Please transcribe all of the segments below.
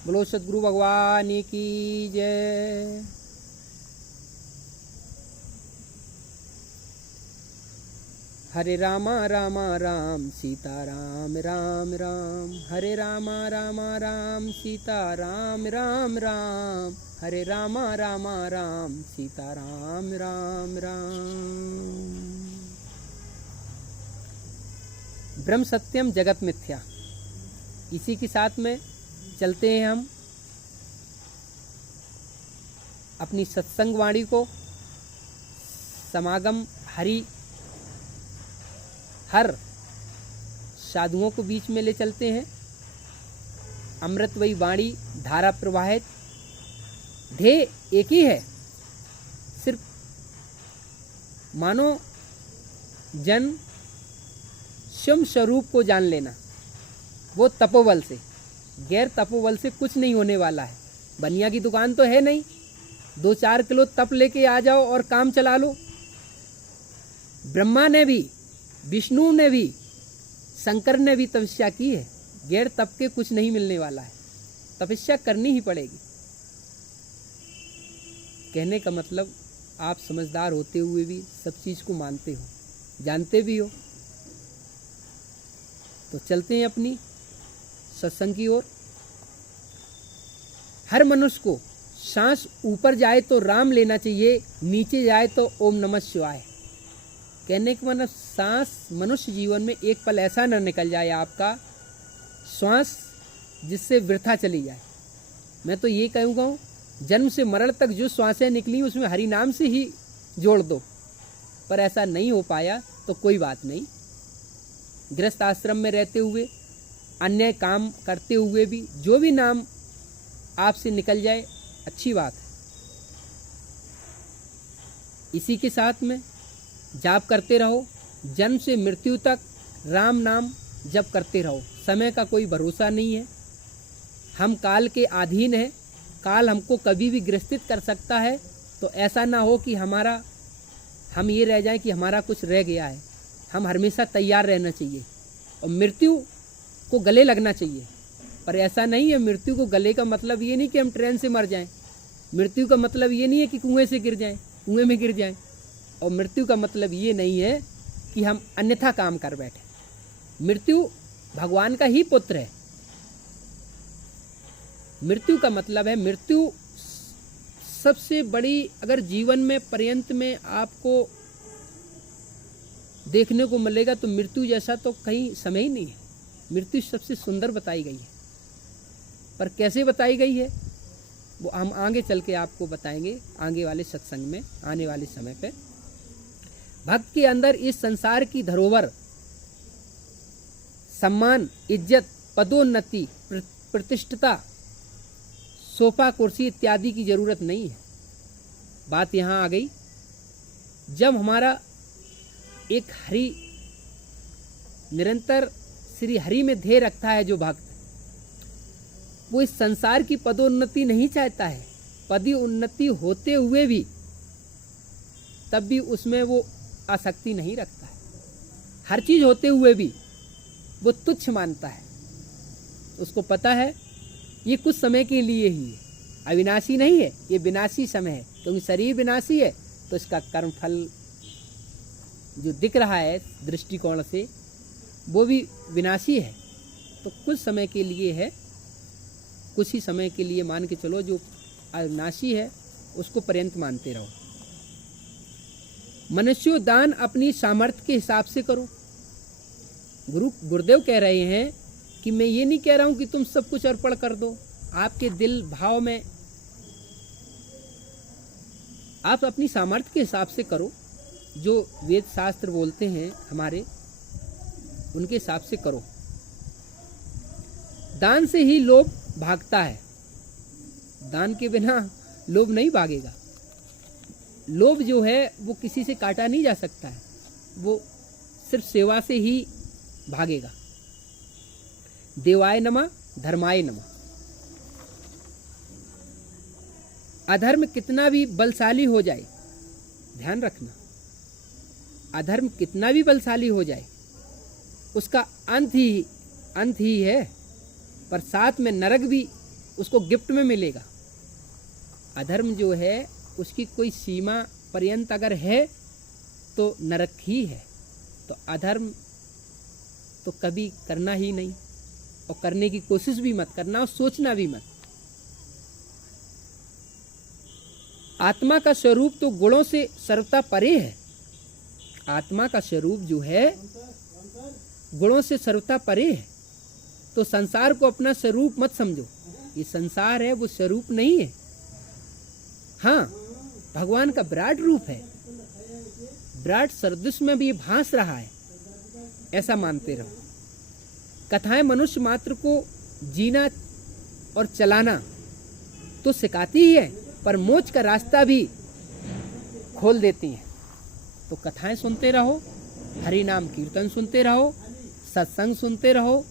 बोलो सद्गुरु भगवान की जय। हरे रामा रामा राम सीता राम राम राम, हरे रामा रामा राम सीता राम राम राम, हरे रामा रामा राम सीता राम राम राम। ब्रह्म सत्यम जगत मिथ्या, इसी के साथ में चलते हैं हम अपनी सत्संग वाणी को समागम हरि हर साधुओं को बीच में ले चलते हैं। अमृतमयी वाणी धारा प्रवाहित, ध्येय एक ही है, सिर्फ मानो जन स्वयं स्वरूप को जान लेना। वो तपोबल से, गैर तपोबल से कुछ नहीं होने वाला है। बनिया की दुकान तो है नहीं, 2-4 किलो तप लेके आ जाओ और काम चला लो। ब्रह्मा ने भी, विष्णु ने भी, शंकर ने भी तपस्या की है। गैर तप के कुछ नहीं मिलने वाला है, तपस्या करनी ही पड़ेगी। कहने का मतलब आप समझदार होते हुए भी सब चीज को मानते हो, जानते भी हो। तो चलते हैं अपनी सत्संग की ओर। हर मनुष्य को सांस ऊपर जाए तो राम लेना चाहिए, नीचे जाए तो ओम नमः शिवाय। कहने का मतलब सांस मनुष्य जीवन में एक पल ऐसा न निकल जाए आपका श्वास जिससे वृथा चली जाए। मैं तो ये कहूँगा, जन्म से मरण तक जो श्वासें निकली उसमें हरि नाम से ही जोड़ दो। पर ऐसा नहीं हो पाया तो कोई बात नहीं। गृहस्थ आश्रम में रहते हुए, अन्य काम करते हुए भी जो भी नाम आपसे निकल जाए अच्छी बात है। इसी के साथ में जाप करते रहो, जन्म से मृत्यु तक राम नाम जप करते रहो। समय का कोई भरोसा नहीं है, हम काल के अधीन हैं। काल हमको कभी भी ग्रसित कर सकता है। तो ऐसा ना हो कि हम ये रह जाए कि हमारा कुछ रह गया है। हम हमेशा तैयार रहना चाहिए और मृत्यु को गले लगना चाहिए। पर ऐसा नहीं है, मृत्यु को गले का मतलब ये नहीं कि हम ट्रेन से मर जाएं। मृत्यु का मतलब ये नहीं है कि कुएं से गिर जाएं, कुएं में गिर जाएं। और मृत्यु का मतलब ये नहीं है कि हम अन्यथा काम कर बैठे। मृत्यु भगवान का ही पुत्र है। मृत्यु का मतलब है, मृत्यु सबसे बड़ी, अगर जीवन में पर्यंत में आपको देखने को मिलेगा तो मृत्यु जैसा तो कहीं समय ही नहीं है। मृत्यु सबसे सुंदर बताई गई है। पर कैसे बताई गई है वो हम आगे चल के आपको बताएंगे, आगे वाले सत्संग में, आने वाले समय पे। भक्त के अंदर इस संसार की धरोहर, सम्मान, इज्जत, पदोन्नति, प्रतिष्ठता, सोफा, कुर्सी इत्यादि की जरूरत नहीं है। बात यहाँ आ गई, जब हमारा एक हरि, निरंतर श्री हरि में ध्येय रखता है जो भक्त, वो इस संसार की पदोन्नति नहीं चाहता है। पदी उन्नति होते हुए भी तब भी उसमें वो आसक्ति नहीं रखता है। हर चीज होते हुए भी वो तुच्छ मानता है। उसको पता है ये कुछ समय के लिए ही है, अविनाशी नहीं है, ये विनाशी समय है। क्योंकि शरीर विनाशी है तो इसका कर्म फल जो दिख रहा है दृष्टिकोण से वो भी विनाशी है। तो कुछ समय के लिए है, कुछ ही समय के लिए मान के चलो। जो अविनाशी है उसको पर्यंत मानते रहो। मनुष्यो दान अपनी सामर्थ्य के हिसाब से करो। गुरुदेव कह रहे हैं कि मैं ये नहीं कह रहा हूं कि तुम सब कुछ अर्पण कर दो। आपके दिल भाव में आप अपनी सामर्थ्य के हिसाब से करो। जो वेद शास्त्र बोलते हैं हमारे, उनके हिसाब से करो। दान से ही लोभ भागता है, दान के बिना लोभ नहीं भागेगा। लोभ जो है वो किसी से काटा नहीं जा सकता है, वो सिर्फ सेवा से ही भागेगा। देवाय नमः, धर्माय नमः। अधर्म कितना भी बलशाली हो जाए, ध्यान रखना, अधर्म कितना भी बलशाली हो जाए उसका अंत ही है। पर साथ में नरक भी उसको गिफ्ट में मिलेगा। अधर्म जो है उसकी कोई सीमा पर्यंत अगर है तो नरक ही है। तो अधर्म तो कभी करना ही नहीं, और करने की कोशिश भी मत करना और सोचना भी मत। आत्मा का स्वरूप तो गुणों से सर्वथा परे है। आत्मा का स्वरूप जो है गुणों से सर्वथा परे है। तो संसार को अपना स्वरूप मत समझो। ये संसार है वो स्वरूप नहीं है। हाँ, भगवान का विराट रूप है, विराट सदृश में भी ये भास रहा है, ऐसा मानते रहो। कथाएं मनुष्य मात्र को जीना और चलाना तो सिखाती ही है, पर मोक्ष का रास्ता भी खोल देती हैं। तो कथाएं सुनते रहो, हरि नाम कीर्तन सुनते रहो, सत्संग सुनते रहो,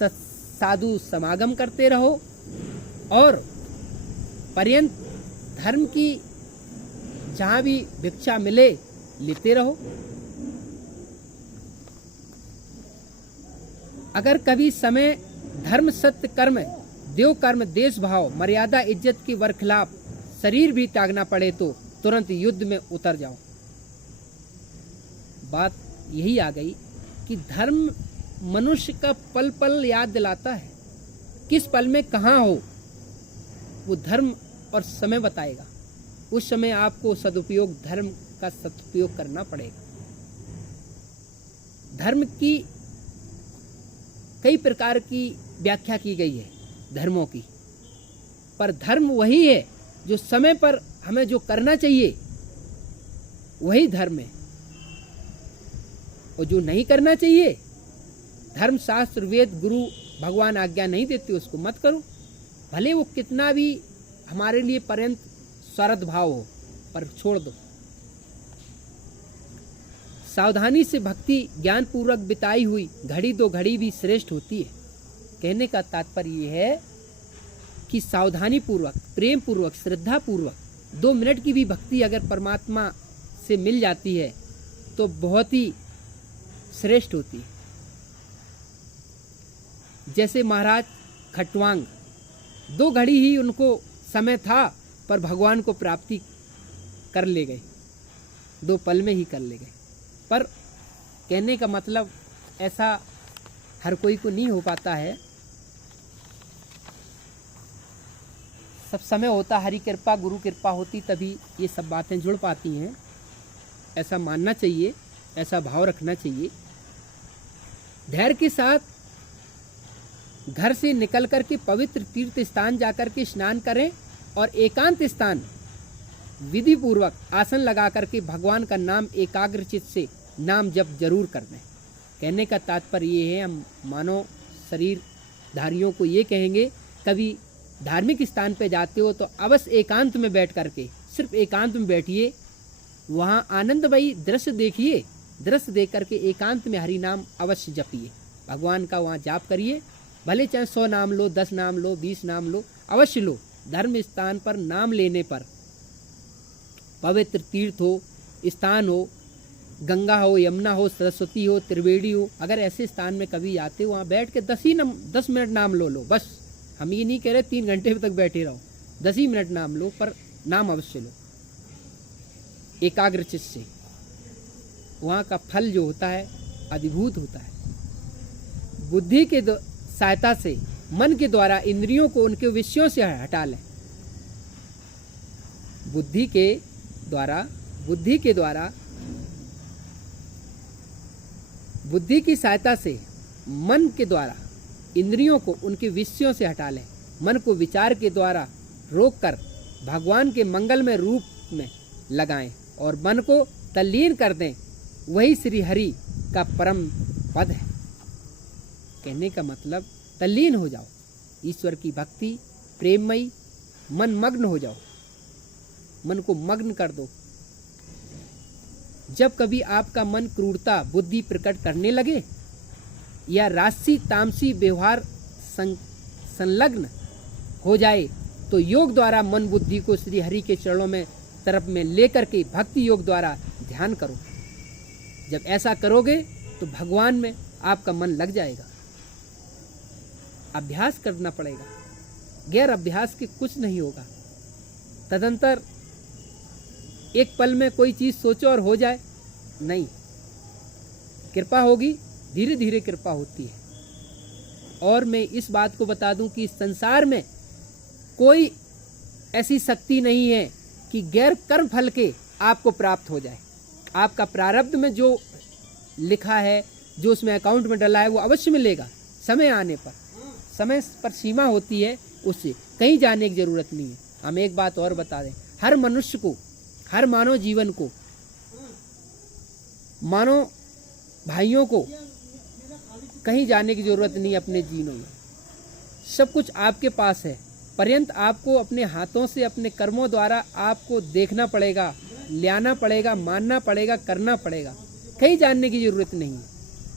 साधु समागम करते रहो, और पर्यंत धर्म की जहां भी भिक्षा मिले लेते रहो। अगर कभी समय धर्म, सत्य, कर्म, देव कर्म, देश भाव, मर्यादा, इज्जत के बरखिलाफ शरीर भी त्यागना पड़े तो तुरंत युद्ध में उतर जाओ। बात यही आ गई कि धर्म मनुष्य का पल पल याद दिलाता है। किस पल में कहाँ हो वो धर्म और समय बताएगा। उस समय आपको सदुपयोग, धर्म का सदुपयोग करना पड़ेगा। धर्म की कई प्रकार की व्याख्या की गई है धर्मों की, पर धर्म वही है जो समय पर हमें जो करना चाहिए वही धर्म है, और जो नहीं करना चाहिए, धर्म, शास्त्र, वेद, गुरु, भगवान आज्ञा नहीं देते उसको मत करो। भले वो कितना भी हमारे लिए पर्यंत स्वार्थ भाव हो, पर छोड़ दो। सावधानी से भक्ति ज्ञान पूर्वक बिताई हुई घड़ी दो घड़ी भी श्रेष्ठ होती है। कहने का तात्पर्य ये है कि सावधानी पूर्वक, प्रेम पूर्वक, श्रद्धा पूर्वक 2 मिनट की भी भक्ति अगर परमात्मा से मिल जाती है तो बहुत ही श्रेष्ठ होती है। जैसे महाराज खटवांग, 2 घड़ी ही उनको समय था, पर भगवान को प्राप्ति कर ले गए, 2 पल में ही कर ले गए। पर कहने का मतलब ऐसा हर कोई को नहीं हो पाता है। सब समय होता, हरि कृपा, गुरु कृपा होती तभी ये सब बातें जुड़ पाती हैं। ऐसा मानना चाहिए, ऐसा भाव रखना चाहिए। धैर्य के साथ घर से निकल कर के पवित्र तीर्थ स्थान जाकर के स्नान करें, और एकांत स्थान विधि पूर्वक आसन लगा करके भगवान का नाम एकाग्रचित से नाम जप जरूर कर दें। कहने का तात्पर्य ये है, हम मानव शरीर धारियों को ये कहेंगे, कभी धार्मिक स्थान पे जाते हो तो अवश्य एकांत में बैठ करके, सिर्फ एकांत में बैठिए, वहाँ आनंदमयी दृश्य देखिए, दृश्य देख करके एकांत में हरि नाम अवश्य जपिए, भगवान का वहाँ जाप करिए। भले चाहे 100 नाम लो, 10 नाम लो, 20 नाम लो, अवश्य लो। धर्म स्थान पर नाम लेने पर, पवित्र तीर्थ हो, स्थान हो, गंगा हो, यमुना हो, सरस्वती हो, त्रिवेणी हो, अगर ऐसे स्थान में कभी आते हो, वहाँ बैठ के 10 मिनट नाम लो बस। हम ये नहीं कह रहे 3 घंटे तक बैठे रहो, 10 ही मिनट नाम लो, पर नाम अवश्य लो एकाग्रचित से। वहाँ का फल जो होता है अद्भुत होता है। बुद्धि के सहायता से मन के द्वारा इंद्रियों को उनके विषयों से हटा लें। बुद्धि के द्वारा, बुद्धि की सहायता से मन के द्वारा इंद्रियों को उनके विषयों से हटा लें। मन को विचार के द्वारा रोककर भगवान के मंगलमय रूप में लगाएं और मन को तल्लीन कर दें। वही श्री हरि का परम पद है। कहने का मतलब तल्लीन हो जाओ, ईश्वर की भक्ति, प्रेममयी, मन मग्न हो जाओ, मन को मग्न कर दो। जब कभी आपका मन क्रूरता बुद्धि प्रकट करने लगे या राजसी तामसी व्यवहार संलग्न हो जाए, तो योग द्वारा मन बुद्धि को श्री हरि के चरणों में तरफ में लेकर के भक्ति योग द्वारा ध्यान करो। जब ऐसा करोगे तो भगवान में आपका मन लग जाएगा। अभ्यास करना पड़ेगा। गैर अभ्यास के कुछ नहीं होगा। तदंतर एक पल में कोई चीज सोचो और हो जाए, नहीं, कृपा होगी, धीरे धीरे कृपा होती है। और मैं इस बात को बता दूं कि इस संसार में कोई ऐसी शक्ति नहीं है कि गैर कर्म फल के आपको प्राप्त हो जाए। आपका प्रारब्ध में जो लिखा है, जो उसमें अकाउंट में डला है, वो अवश्य मिलेगा समय आने पर। समय पर सीमा होती है, उससे कहीं जाने की जरूरत नहीं है। हम एक बात और बता दें, हर मनुष्य को, हर मानव जीवन को, मानव भाइयों को कहीं जाने की जरूरत नहीं। अपने जीवन में सब कुछ आपके पास है, पर्यंत आपको अपने हाथों से, अपने कर्मों द्वारा आपको देखना पड़ेगा, लाना पड़ेगा, मानना पड़ेगा, करना पड़ेगा। कहीं जानने की जरूरत नहीं है,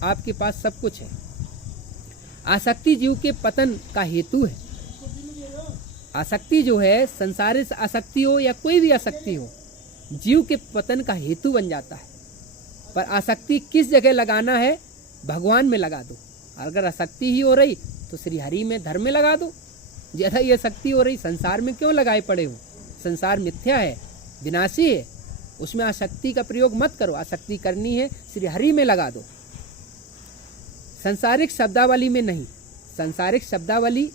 आपके पास सब कुछ है। आसक्ति जीव के पतन का हेतु है। आसक्ति जो है, संसारिक आसक्ति हो या कोई भी आसक्ति हो, जीव के पतन का हेतु बन जाता है। पर आसक्ति किस जगह लगाना है? भगवान में लगा दो। अगर आसक्ति ही हो रही तो श्री हरि में, धर्म में लगा दो। ज्यादा ये आसक्ति हो रही, संसार में क्यों लगाए पड़े हो? संसार मिथ्या है, विनाशी है, उसमें आसक्ति का प्रयोग मत करो। आसक्ति करनी है, श्री हरि में लगा दो, संसारिक शब्दावली में नहीं। संसारिक शब्दावली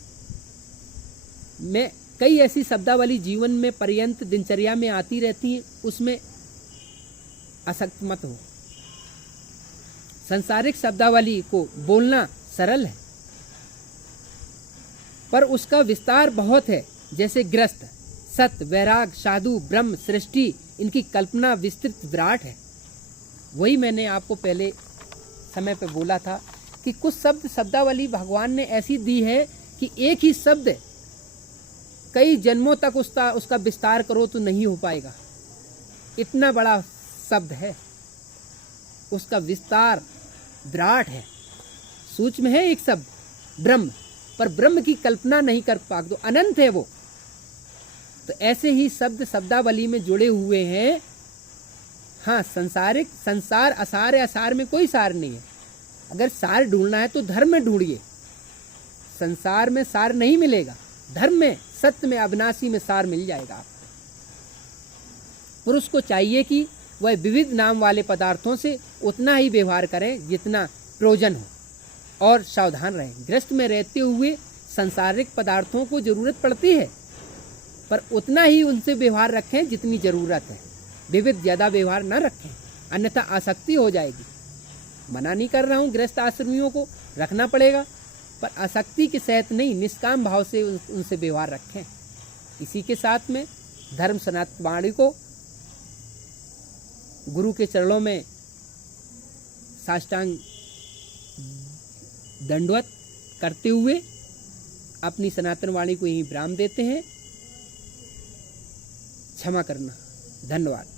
में कई ऐसी शब्दावली जीवन में पर्यंत दिनचर्या में आती रहती है, उसमें आसक्त मत हो। संसारिक शब्दावली को बोलना सरल है, पर उसका विस्तार बहुत है। जैसे ग्रस्त, सत्य, वैराग, साधु, ब्रह्म, सृष्टि, इनकी कल्पना विस्तृत विराट है। वही मैंने आपको पहले समय पे बोला था कि कुछ शब्द, शब्दावली भगवान ने ऐसी दी है कि एक ही शब्द कई जन्मों तक उसका विस्तार करो तो नहीं हो पाएगा। इतना बड़ा शब्द है, उसका विस्तार विराट है। सूक्ष्म है एक शब्द ब्रह्म, पर ब्रह्म की कल्पना नहीं कर पा दो, अनंत है वो। तो ऐसे ही शब्द शब्दावली में जुड़े हुए हैं। हाँ, संसारिक, संसार असार है, असार में कोई सार नहीं है। अगर सार ढूंढना है तो धर्म में ढूंढिए, संसार में सार नहीं मिलेगा, धर्म में, सत्य में, अविनाशी में सार मिल जाएगा आपको। पुरुष को चाहिए कि वह विविध नाम वाले पदार्थों से उतना ही व्यवहार करें जितना प्रयोजन हो, और सावधान रहें। गृहस्थ में रहते हुए सांसारिक पदार्थों को जरूरत पड़ती है, पर उतना ही उनसे व्यवहार रखें जितनी जरूरत है। विविध ज्यादा व्यवहार न रखें, अन्यथा आसक्ति हो जाएगी। मना नहीं कर रहा हूँ, गृहस्थ आश्रमियों को रखना पड़ेगा, पर आसक्ति के सहित नहीं, निष्काम भाव से उनसे व्यवहार रखें। इसी के साथ में धर्म सनातन वाणी को गुरु के चरणों में साष्टांग दंडवत करते हुए अपनी सनातन वाणी को यहीं विराम देते हैं। क्षमा करना, धन्यवाद।